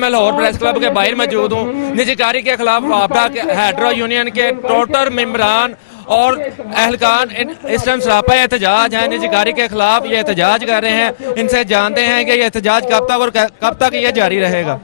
میں Lahore press club کے باہر موجود ہوں. نجکاری کے خلاف وابڈا کے ہیڈرو یونین کے ٹوٹل ممبران اور اہلکار اس ٹائم سراپا احتجاج ہیں. نجکاری کے خلاف یہ احتجاج کر رہے ہیں. ان سے جانتے ہیں کہ یہ احتجاج کب تک اور کب تک یہ جاری رہے گا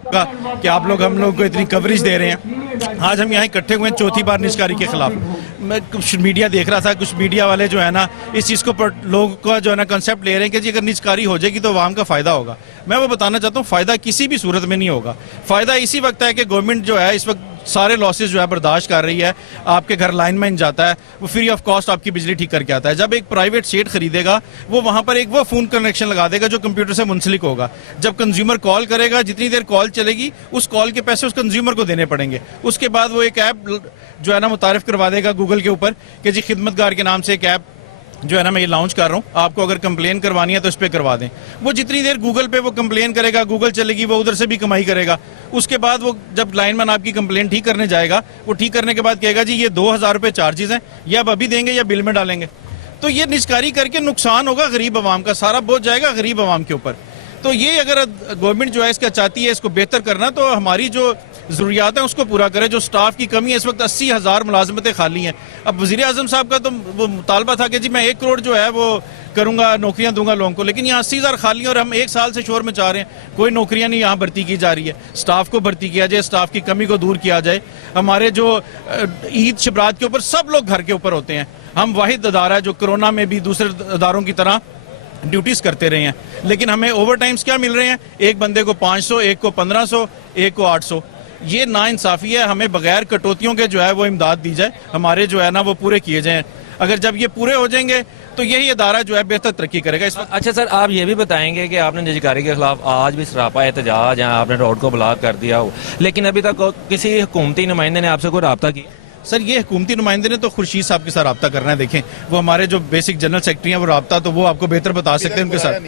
کہ آپ لوگ ہم لوگ کو اتنی کوریج دے رہے ہیں. آج ہم یہاں اکٹھے ہوئے ہیں چوتھی بار نجکاری کے خلاف. میں کچھ میڈیا دیکھ رہا تھا, کچھ میڈیا والے جو ہے نا اس چیز کو لوگوں کا جو ہے نا کنسیپٹ لے رہے ہیں کہ جی اگر نجکاری ہو جائے گی تو عوام کا فائدہ ہوگا. میں وہ بتانا چاہتا ہوں فائدہ کسی بھی صورت میں نہیں ہوگا. فائدہ اسی وقت ہے کہ گورنمنٹ جو ہے اس وقت سارے لاسز جو ہے برداشت کر رہی ہے. آپ کے گھر لائن مین جاتا ہے, وہ فری آف کاسٹ آپ کی بجلی ٹھیک کر کے آتا ہے. جب ایک پرائیویٹ سیٹ خریدے گا وہ وہاں پر ایک وہ فون کنیکشن لگا دے گا جو کمپیوٹر سے منسلک ہوگا. جب کنزیومر کال کرے گا, جتنی دیر کال چلے گی اس کال کے پیسے اس کنزیومر کو دینے پڑیں گے. اس کے بعد وہ ایک ایپ جو ہے نا متعارف کروا دے گا گوگل کے اوپر کہ جی خدمتگار کے نام سے ایک ایپ جو ہے نا میں یہ لانچ کر رہا ہوں, آپ کو اگر کمپلین کروانی ہے تو اس پہ کروا دیں. وہ جتنی دیر گوگل پہ وہ کمپلین کرے گا, گوگل چلے گی, وہ ادھر سے بھی کمائی کرے گا. اس کے بعد وہ جب لائن مین آپ کی کمپلین ٹھیک کرنے جائے گا, وہ ٹھیک کرنے کے بعد کہے گا جی یہ 2000 روپے چارجز ہیں, یا اب ابھی دیں گے یا بل میں ڈالیں گے. تو یہ نجکاری کر کے نقصان ہوگا غریب عوام کا, سارا بوجھ جائے گا غریب عوام کے اوپر. تو یہ اگر گورنمنٹ جو ہے اس کا چاہتی ہے اس کو بہتر کرنا تو ہماری جو ضروریات ہیں اس کو پورا کرے. جو سٹاف کی کمی ہے اس وقت 80,000 ملازمتیں خالی ہیں. اب وزیر اعظم صاحب کا تو وہ مطالبہ تھا کہ جی میں 1 کروڑ جو ہے وہ کروں گا, نوکریاں دوں گا لوگوں کو, لیکن یہاں 80,000 خالی ہیں اور ہم 1 سال سے شور میں چاہ رہے ہیں کوئی نوکریاں نہیں یہاں بھرتی کی جا رہی ہے. سٹاف کو بھرتی کیا جائے, سٹاف کی کمی کو دور کیا جائے. ہمارے جو عید شبرات کے اوپر سب لوگ گھر کے اوپر ہوتے ہیں. ہم واحد ادارہ ہے جو کرونا میں بھی دوسرے اداروں کی طرح ڈیوٹیز کرتے رہے ہیں, لیکن ہمیں اوور ٹائمز کیا مل رہے ہیں, ایک بندے کو 500, ایک کو 1500, ایک کو 800. یہ ناانصافی ہے. ہمیں بغیر کٹوتیوں کے جو ہے وہ امداد دی جائے, ہمارے جو ہے نا وہ پورے کیے جائیں. اگر جب یہ پورے ہو جائیں گے تو یہی ادارہ جو ہے بہتر ترقی کرے گا. اس وقت اچھا سر, آپ یہ بھی بتائیں گے کہ آپ نے نجکاری کے خلاف آج بھی سراپا احتجاج ہے, آپ نے روڈ کو بلاک کر دیا ہو, لیکن ابھی تک کسی حکومتی نمائندے نے آپ سے کوئی رابطہ کیا؟ سر یہ حکومتی نمائندے نے تو خورشید صاحب کے ساتھ رابطہ کرنا ہے. دیکھیں وہ ہمارے جو بیسک جنرل سیکرٹری ہیں, وہ رابطہ تو وہ آپ کو بہتر بتا سکتے ہیں ان کے ساتھ.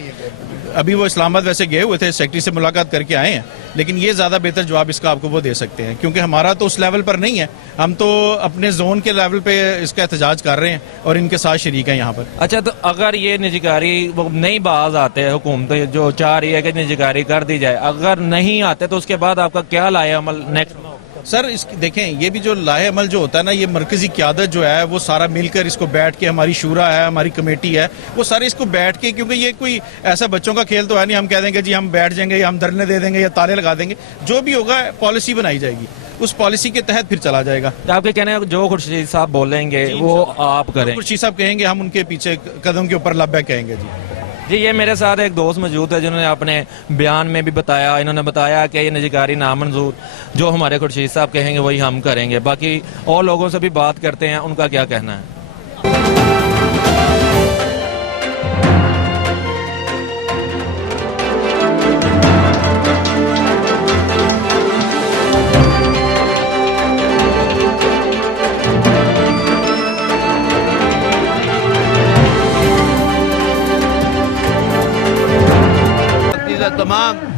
ابھی وہ اسلام آباد ویسے گئے ہوئے تھے, سیکرٹری سے ملاقات کر کے آئے ہیں, لیکن یہ زیادہ بہتر جواب اس کا آپ کو وہ دے سکتے ہیں کیونکہ ہمارا تو اس لیول پر نہیں ہے. ہم تو اپنے زون کے لیول پہ اس کا احتجاج کر رہے ہیں اور ان کے ساتھ شریک ہیں یہاں پر. اچھا, تو اگر یہ نجکاری وہ نہیں باز آتے ہیں, حکومت جو چاہ رہی ہے کہ نجکاری کر دی جائے, اگر نہیں آتے تو اس کے بعد آپ کا کیا لائے عمل نیکسٹ؟ سر دیکھیں یہ بھی جو لائحہ عمل جو ہوتا ہے نا, یہ مرکزی قیادت جو ہے وہ سارا مل کر اس کو بیٹھ کے, ہماری شورا ہے, ہماری کمیٹی ہے, وہ سارے اس کو بیٹھ کے, کیونکہ یہ کوئی ایسا بچوں کا کھیل تو ہے نہیں ہم کہہ دیں گے جی ہم بیٹھ جائیں گے یا ہم دھرنے دے دیں گے یا تالے لگا دیں گے. جو بھی ہوگا پالیسی بنائی جائے گی, اس پالیسی کے تحت پھر چلا جائے گا. آپ کے کہنے جو خورشید صاحب بولیں گے وہ آپ کریں؟ خورشید صاحب کہیں گے ہم ان کے پیچھے قدم کے اوپر لبیک کہیں گے. جی یہ میرے ساتھ ایک دوست موجود ہے جنہوں نے اپنے بیان میں بھی بتایا, انہوں نے بتایا کہ یہ نجکاری نامنظور, جو ہمارے خورشید صاحب کہیں گے وہی ہم کریں گے. باقی اور لوگوں سے بھی بات کرتے ہیں, ان کا کیا کہنا ہے.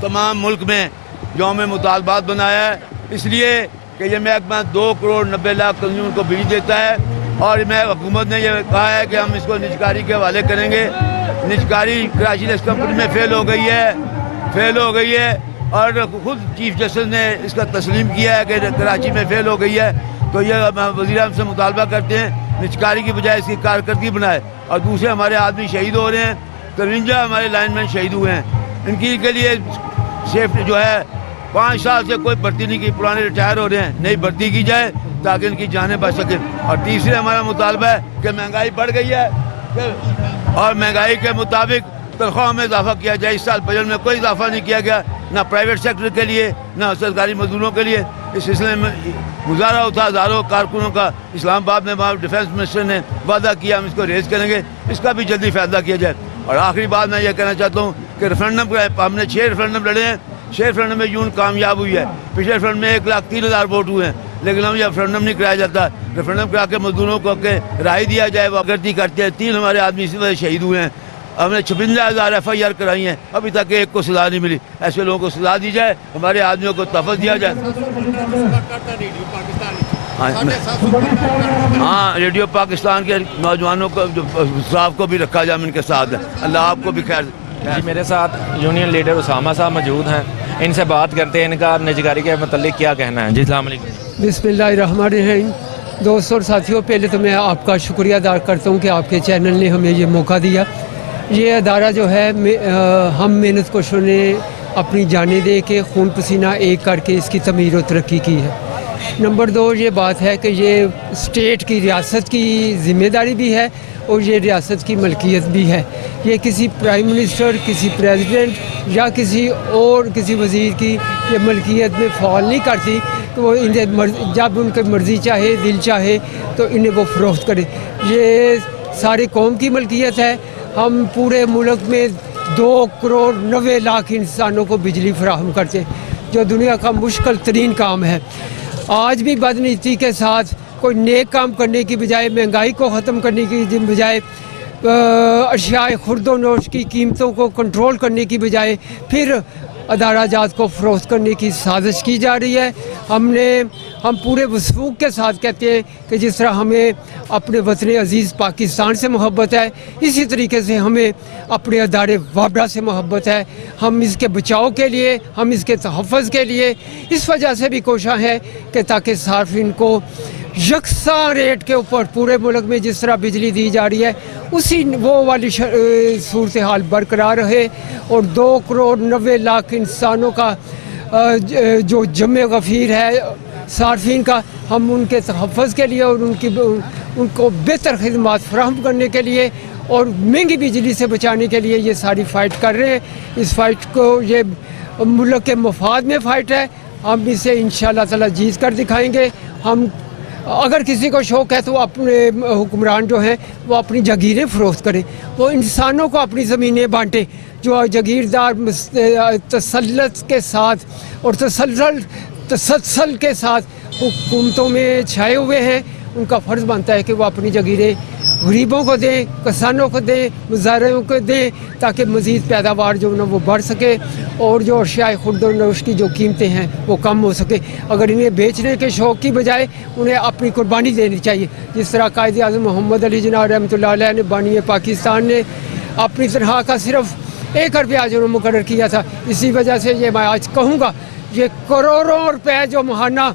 تمام ملک میں یوم مطالبات بنایا ہے, اس لیے کہ یہ محکمہ 2 کروڑ 90 لاکھ کنزیومر کو بجلی دیتا ہے, اور میں حکومت نے یہ کہا ہے کہ ہم اس کو نجکاری کے حوالے کریں گے. نجکاری کراچی لیکس کمپنی میں فیل ہو گئی ہے اور خود چیف جسٹس نے اس کا تسلیم کیا ہے کہ کراچی میں فیل ہو گئی ہے. تو یہ وزیر اعظم سے مطالبہ کرتے ہیں نجکاری کی بجائے اس کی کارکردگی بنائے. اور دوسرے ہمارے آدمی شہید ہو رہے ہیں, 53 ہمارے لائن مین شہید ہوئے ہیں. ان کی کے لیے سیفٹی جو ہے 5 سال سے کوئی بھرتی نہیں کی, پرانے ریٹائر ہو رہے ہیں, نئی بھرتی کی جائے تاکہ ان کی جانیں بچ سکیں. اور تیسرے ہمارا مطالبہ ہے کہ مہنگائی بڑھ گئی ہے اور مہنگائی کے مطابق تنخواہوں میں اضافہ کیا جائے. اس سال بجٹ میں کوئی اضافہ نہیں کیا گیا, نہ پرائیویٹ سیکٹر کے لیے نہ سرکاری مزدوروں کے لیے. اس سلسلے میں مظاہرہ اٹھا ہزاروں کارکنوں کا اسلام آباد میں. وہاں ڈیفینس منسٹر نے وعدہ کیا ہم اس کو ریز کریں گے, اس کا بھی جلدی فیصلہ کیا جائے. اور آخری بات میں یہ کہنا چاہتا ہوں کہ ریفرنڈم ہم نے 6 ریفرنڈم لڑے ہیں, 6 ریفرنڈم میں یون کامیاب ہوئی ہے. پچھلے ریفرنڈم میں 1,03,000 ووٹ ہوئے ہیں, لیکن ہم یہ ریفرنڈم نہیں کرایا جاتا. ریفرنڈم کرا کے مزدوروں کو کہ رائے دیا جائے, وہ غلطی کرتے ہیں. 3 ہمارے آدمی اسی وجہ شہید ہوئے ہیں. ہم نے 56,000 FIR کرائی ہیں, ابھی تک ایک کو سزا نہیں ملی. ایسے لوگوں کو سزا دی جائے, ہمارے آدمیوں کو تحفظ دیا جائے. ہاں ریڈیو پاکستان کے نوجوانوں کو صاحب کو بھی رکھا جائے, ان کے ساتھ. اللہ آپ کو بھی خیر. جی میرے ساتھ یونین لیڈر اسامہ صاحب موجود ہیں, इनसे बात करते हैं, इनका निजकारी के मतलब क्या कहना है। जी अस्सलाम वालेकुम। बिस्मिल्लाहिर्रहमानिर्रहीम। दोस्तों और साथियों, पहले तो मैं आपका शुक्रिया अदा करता हूँ कि आपके चैनल ने हमें ये मौका दिया। ये अदारा जो है हम मेहनत कोशों ने अपनी जानें दे के खून पसीना एक करके इसकी तमीर और तरक्की की है। नंबर 2 ये बात है कि ये स्टेट की रियासत की ज़िम्मेदारी भी है और ये रियासत की मलकियत भी है। ये किसी प्राइम मिनिस्टर, किसी प्रेसिडेंट या किसी वज़ीर की ये मलकियत में फ़ाल नहीं करती कि वो इन्हें जब उनकी मर्ज़ी चाहे, दिल चाहे तो इन्हें वो फ़रोख्त करे। ये सारी कौम की मलकियत है। हम पूरे मुल्क में 2 करोड़ 90 लाख इंसानों को बिजली फराहम करते हैं, जो दुनिया का मुश्किल तरीन काम है। आज भी बदनीति के साथ कोई नेक काम करने की बजाय, महंगाई को ख़त्म करने की बजाय, अशियाए खुर्दो नोश की कीमतों को कंट्रोल करने की बजाय फिर अदारा जात को फ़रोख्त करने की साजिश की जा रही है। हम पूरे वसूख के साथ कहते हैं कि जिस तरह हमें अपने वतन अज़ीज़ पाकिस्तान से मोहब्बत है, इसी तरीके से हमें अपने अदारे वाबड़ा से मोहब्बत है। हम इसके बचाव के लिए, हम इसके तहफ़्फ़ुज़ के लिए इस वजह से भी कोशिश है कि ताकि सार्फिन को यकसा रेट के ऊपर पूरे मुल्क में जिस तरह बिजली दी जा रही है उसी वो वाली सूरत हाल बरकरार रहे और 2 करोड़ 90 लाख इंसानों का जो जमे गफ़ीर है सार्फिन का, हम उनके तहफ़्फ़ुज़ के लिए और उनको बेहतर खिदमात फराहम करने के लिए और महंगी बिजली से बचाने के लिए ये सारी फ़ाइट कर रहे हैं। इस फ़ाइट को ये मुल्क के मफाद में फ़ाइट है। हम इसे इंशाअल्लाह ताला जीत कर दिखाएंगे। हम अगर किसी को शौक़ है तो अपने हुक्मरान जो हैं वो अपनी जगीरें फ़रोख्त करें, वो इंसानों को अपनी ज़मीनें बांटें। जो जगीरदार तसल्लुत के साथ और तसलसल के साथ हुकूमतों में छाए हुए हैं, उनका फ़र्ज़ बनता है कि वो अपनी जगीरें गरीबों को दें, किसानों को दें, मुजाहिरों को दें, ताकि मज़ीद पैदावार जो ना वो बढ़ सके और जो अशियाए खुर्दो नोश की जो कीमतें हैं वो कम हो सके। अगर इन्हें बेचने के शौक़ की बजाय उन्हें अपनी कुर्बानी देनी चाहिए, जिस तरह कायद आज़म मोहम्मद अली जिन्ना रहमतुल्लाह अलैह ने बानी पाकिस्तान ने अपनी तनख्वाह का सिर्फ 1 रुपया जो मुकर्रर किया था। इसी वजह से ये मैं आज कहूँगा, ये करोड़ों रुपए जो महाना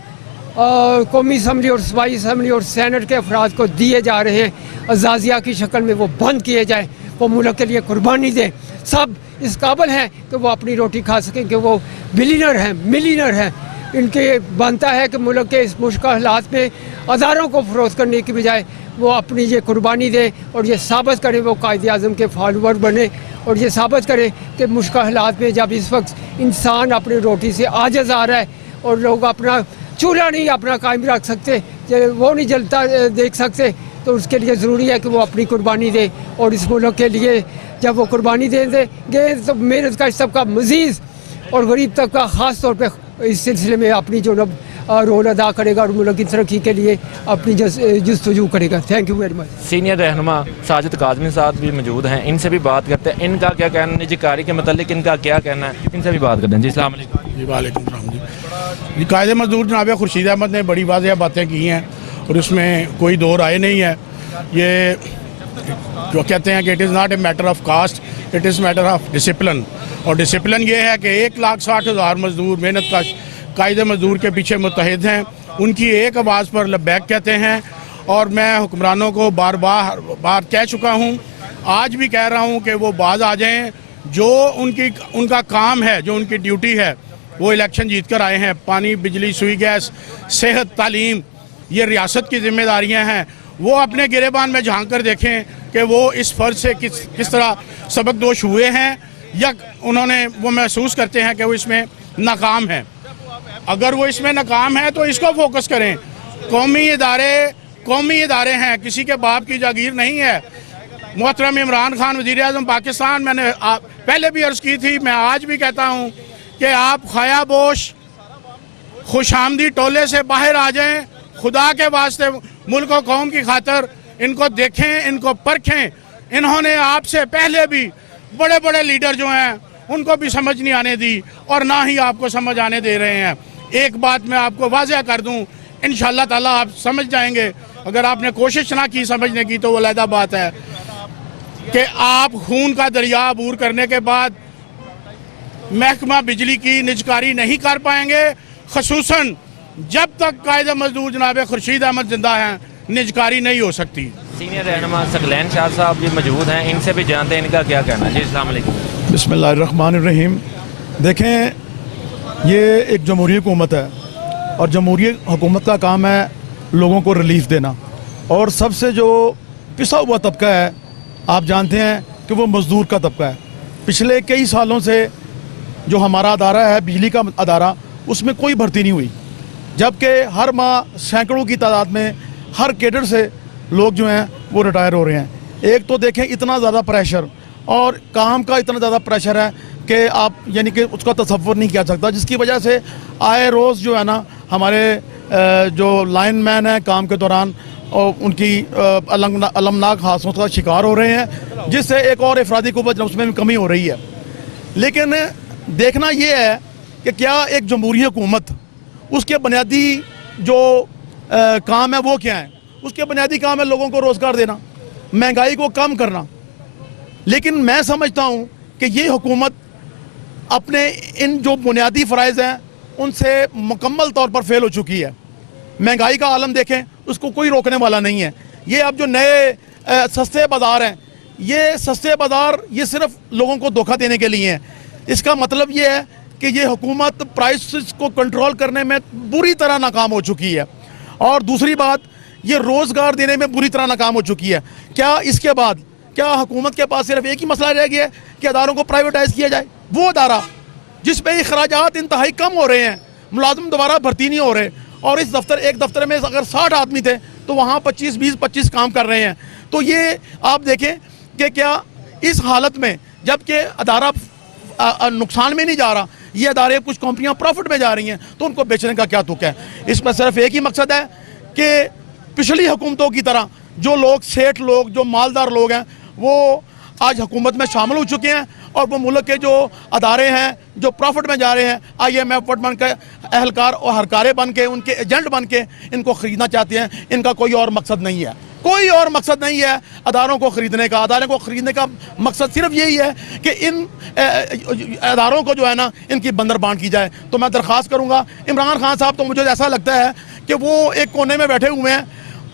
कौमी असम्बली और सूबाई असम्बली और सेनेट के अफराद को दिए जा रहे हैं अज़ाज़िया की शक्ल में, वो बंद किए जाएँ। वो मुल्क के लिए कुर्बानी दें। सब इस काबिल हैं कि वो अपनी रोटी खा सकें, कि वो बिलियनर हैं, मिलियनर हैं। इनके बनता है कि मुल्क के इस मुश्किल हालात में अदारों को फ़रोख्त करने की बजाय वो अपनी ये कुर्बानी दें और ये साबित करें वो कायद आज़म के फॉलोवर बने और ये साबित करें कि मुश्किल हालात में जब इस वक्त इंसान अपनी रोटी से आजिज़ आ रहा है और लोग अपना चूल्हा नहीं अपना कायम रख सकते, वो नहीं जलता देख सकते, तो उसके लिए ज़रूरी है कि वो अपनी कुर्बानी दे। और इस मुल्क के लिए जब वो कुर्बानी देंगे तो मेहनत का सबका मज़ीद और गरीब तबका ख़ास तौर पे इस सिलसिले में अपनी जो रोल अदा करेगा और मुल्क की तरक्की के लिए अपनी जस्तजू करेगा। Thank you very much. Senior रहनुमा साजिद काज़मी साहब भी मौजूद हैं, इनसे भी बात करते हैं। इनका क्या कहना है निजकारी के मतलब, इनका क्या कहना है, इनसे भी बात करते हैं। जी अस्सलाम वालेकुम। जी वालेकुम सलाम। जी कायदे मजदूर जनाब खुर्शीद अहमद ने बड़ी वाज़ेह बातें की हैं और उसमें कोई दो राय नहीं है। ये जो कहते हैं कि it is not a matter of caste, it is matter of discipline. और डिसिप्लिन ये है कि 1,60,000 मजदूर मेहनत का कायदे मजदूर के पीछे मुत्तहिद हैं, उनकी एक आवाज़ पर लब्बैक कहते हैं। और मैं हुक्मरानों को बार कह चुका हूँ, आज भी कह रहा हूँ कि वो बाज आ जाएँ। जो उनका काम है, जो उनकी ड्यूटी है, वो इलेक्शन जीत कर आए हैं। पानी, बिजली, सुई गैस, सेहत, तालीम, ये रियासत की जिम्मेदारियाँ हैं। वो अपने गिरेबान में झांक कर देखें कि वो इस फ़र्ज से किस तरह सबकदोश हुए हैं या उन्होंने वो महसूस करते हैं कि वो इसमें नाकाम है। अगर वो इसमें नाकाम है तो इसको फोकस करें। कौमी इदारे हैं, किसी के बाप की जागीर नहीं है। मोहतरम इमरान खान वज़ीर आज़म पाकिस्तान, मैंने पहले भी अर्ज़ की थी, मैं आज भी कहता हूँ कि आप ख़याबोश खुशामदी टोले से बाहर आ जाएं। खुदा के वास्ते मुल्क और कौम की खातर इनको देखें, इनको परखें। इन्होंने आपसे पहले भी बड़े बड़े लीडर जो हैं उनको भी समझ नहीं आने दी और ना ही आपको समझ आने दे रहे हैं। एक बात मैं आपको वाज़ेह कर दूं, इंशाअल्लाह ताला आप समझ जाएंगे। अगर आपने कोशिश ना की समझने की तो वो अलग बात है कि आप खून का दरिया अबूर करने के बाद महकमा बिजली की निजकारी नहीं कर पाएंगे। खसूसन जब तक कायदे मजदूर जनाब खुर्शीद अहमद जिंदा हैं निजकारी नहीं हो सकती। सीनियर रहनुमा सकलैन शाह साहब भी मौजूद हैं, इनसे भी जानते हैं इनका क्या कहना है। जी अस्सलाम वालेकुम। बिस्मिल्लाहिर्रहमानिर्रहीम। देखें, ये एक जमहूरी हुकूमत है और जमहूरी हुकूमत का काम है लोगों को रिलीफ देना, और सबसे जो पिसा हुआ तबका है आप जानते हैं कि वो मज़दूर का तबका है। पिछले कई सालों से जो हमारा अदारा है बिजली का अदारा, उसमें कोई भर्ती नहीं हुई, जबकि हर माह सैकड़ों की तादाद में हर कैडर से लोग जो हैं वो रिटायर हो रहे हैं। एक तो देखें इतना ज़्यादा प्रेशर और काम का इतना ज़्यादा प्रेशर है कि आप यानी कि उसका तसव्वुर नहीं किया सकता, जिसकी वजह से आए रोज़ जो है ना हमारे जो लाइन मैन हैं काम के दौरान और उनकी अलमनाक हादसों का शिकार हो रहे हैं, जिससे एक और अफरादी क़ुव्वत उसमें भी कमी हो रही है। लेकिन देखना ये है कि क्या एक जमहूरी हुकूमत उसके बुनियादी जो काम है वो क्या है? उसके बुनियादी काम है लोगों को रोज़गार देना, महंगाई को कम करना। लेकिन मैं समझता हूँ कि ये हुकूमत अपने इन जो बुनियादी फ़राइज़ हैं उनसे मुकम्मल तौर पर फेल हो चुकी है। महंगाई का आलम देखें, उसको कोई रोकने वाला नहीं है। ये अब जो नए सस्ते बाज़ार हैं, ये सस्ते बाज़ार ये सिर्फ लोगों को धोखा देने के लिए हैं। इसका मतलब ये है कि ये हुकूमत प्राइसेस को कंट्रोल करने में बुरी तरह नाकाम हो चुकी है, और दूसरी बात ये रोज़गार देने में बुरी तरह नाकाम हो चुकी है। क्या इसके बाद क्या हुकूमत के पास सिर्फ एक ही मसला रह गया है कि अदारों को प्राइवेटाइज़ किया जाए? वो अदारा जिस पे अखराजात इंतहाई कम हो रहे हैं, मुलाजिम दोबारा भर्ती नहीं हो रहे, और इस दफ्तर एक दफ्तर में अगर 60 आदमी थे तो वहाँ 25 काम कर रहे हैं। तो ये आप देखें कि क्या इस हालत में जबकि अदारा नुकसान में नहीं जा रहा, ये अदारे कुछ कंपनियां प्रॉफिट में जा रही हैं, तो उनको बेचने का क्या तुक है? इसमें सिर्फ एक ही मकसद है कि पिछली हुकूमतों की तरह जो लोग सेठ लोग जो मालदार लोग हैं वो आज हुकूमत में शामिल हो चुके हैं, और वो मुल्क के जो अदारे हैं जो प्रॉफिट में जा रहे हैं IMF वर्ल्ड बैंक के अहलकार और हरकारे बन के उनके एजेंट बन के इनको ख़रीदना चाहते हैं। इनका कोई और मकसद नहीं है, कोई और मकसद नहीं है अदारों को ख़रीदने का। अदारों को ख़रीदने का मकसद सिर्फ यही है कि इन अदारों को जो है ना इनकी बंदर बांट की जाए। तो मैं दरख्वास्त करूँगा इमरान खान साहब, तो मुझे ऐसा लगता है कि वो एक कोने में बैठे हुए हैं,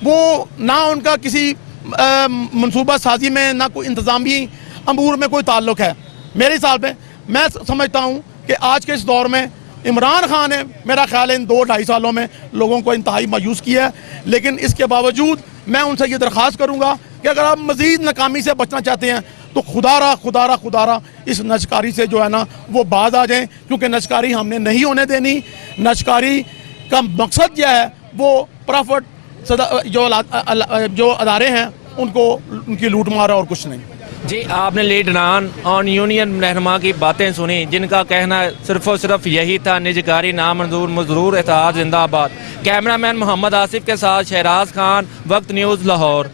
वो ना उनका किसी मनसूबा साजी में ना कोई इंतज़ामी अमूर में कोई ताल्लुक़ है। मेरे हिसाब में मैं समझता हूँ कि आज के इस दौर में इमरान खान ने मेरा ख्याल है इन 2-2.5 सालों में लोगों को इंतहाई मायूस किया है। लेकिन इसके बावजूद मैं उनसे ये दरख्वास्त करूँगा कि अगर आप मज़ीद नाकामी से बचना चाहते हैं तो खुदारा इस नजकारी से जो है ना वो बाज आ जाएं, क्योंकि नजकारी हमने नहीं होने देनी। नजकारी का मकसद यह है वो प्रॉफिट जो अदारे हैं उनको उनकी लूट मारा और कुछ नहीं। जी, आपने लीडरान और यूनियन रहनुमा की बातें सुनी, जिनका कहना सिर्फ और सिर्फ यही था निजकारी नामंजूर मजदूर इत्तेहाद जिंदाबाद। कैमरामैन मोहम्मद आसिफ के साथ शहराज खान, वक्त न्यूज़, लाहौर।